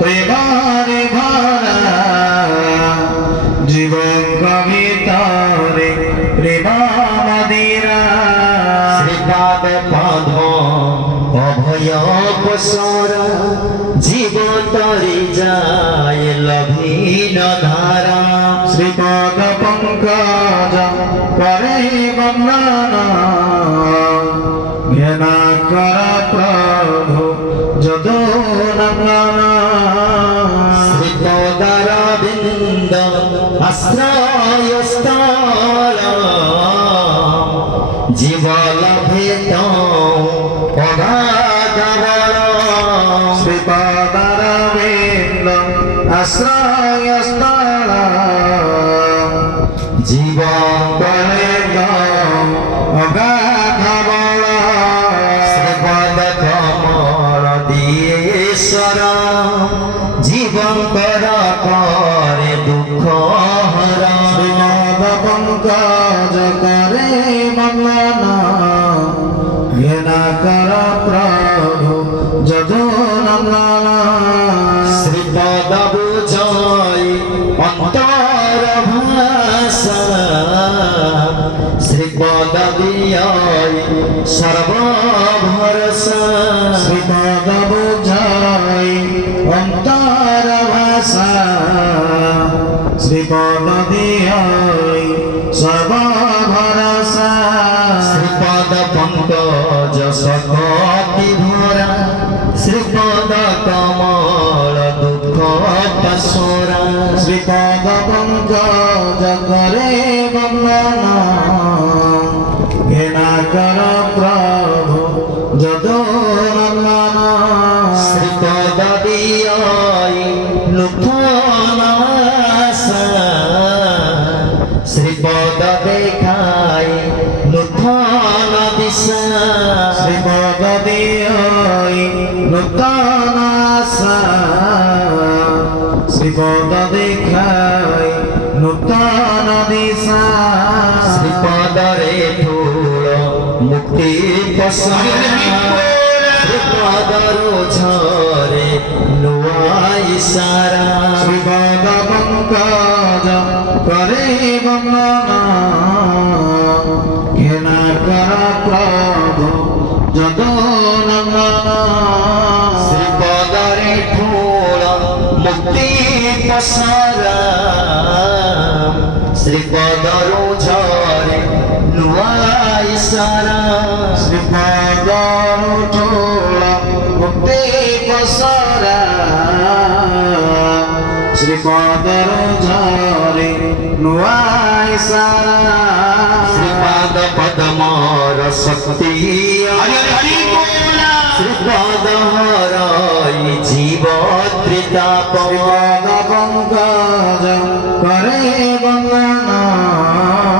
প্রেমারে ভরা জীবন কবিতারে প্রেমামদিরা শ্রীপাদ পাদ অভয় পসরা জীবতরে যায় লভীন ধারা শ্রীপদ পঙ্কজ করে বন্দনা ঘেনা কর প্রভু যদু নন্দনা শ্রীপদারবিন্দ আশ্রয়স্থল জীবলভেত অগাধবল শ্রীপদারবিন্দ আশ্রয়স্থল জীবন অগাধবল শ্রীপদ কমল দিয়েশ্বর জীবন কর করে দুঃখ হর শ্রীপদ পঙ্কজ করে বন্দনা ঘেনা কর প্রভু যদু নন্দনা শ্রীপদ বুঝয় অন্তর ভাষা শ্রীপদ বিয় সর্বভরসা শ্রীপদ বুঝাই অন্তর ভাষা শ্রীপদ দিয়াই সর্বভরসা শ্রীপদ পঙ্কজ সকতি ভরা শ্রীপদ কমল দুঃখ পসরা শ্রীপদ পঙ্কজ করে বন্দনা ঘেনা কর প্রভু যদু নন্দনা শ্রীপদ দিয়াই নূতন আশা শ্রীপদ দেখাই নূতন দিশা শ্রীপদ দিয়াই নূতন আশা শ্রীপদ দেখাই নূতন দিশা শ্রীপদরে ধূল মুক্তি শ্রীপদর ঝরে নূয়া ইশারা শ্রীপদ পঙ্কজ করে বন্দনা ঘেনা কর প্রভু যদু নন্দনা শ্রীপদরে ধূল মুক্তি পসরা শ্রীপদর ঝরে নূয়া ইশারা শ্রীপদ উঠোল মুক্তি পসরা শ্রীপদর ঝরে নূয়া ইশারা শ্রীপাদ পদমর শক্তি শ্রীপাদ হরই জীব ত্রিতাপ শ্রীপদ পঙ্কজ করে বন্দনা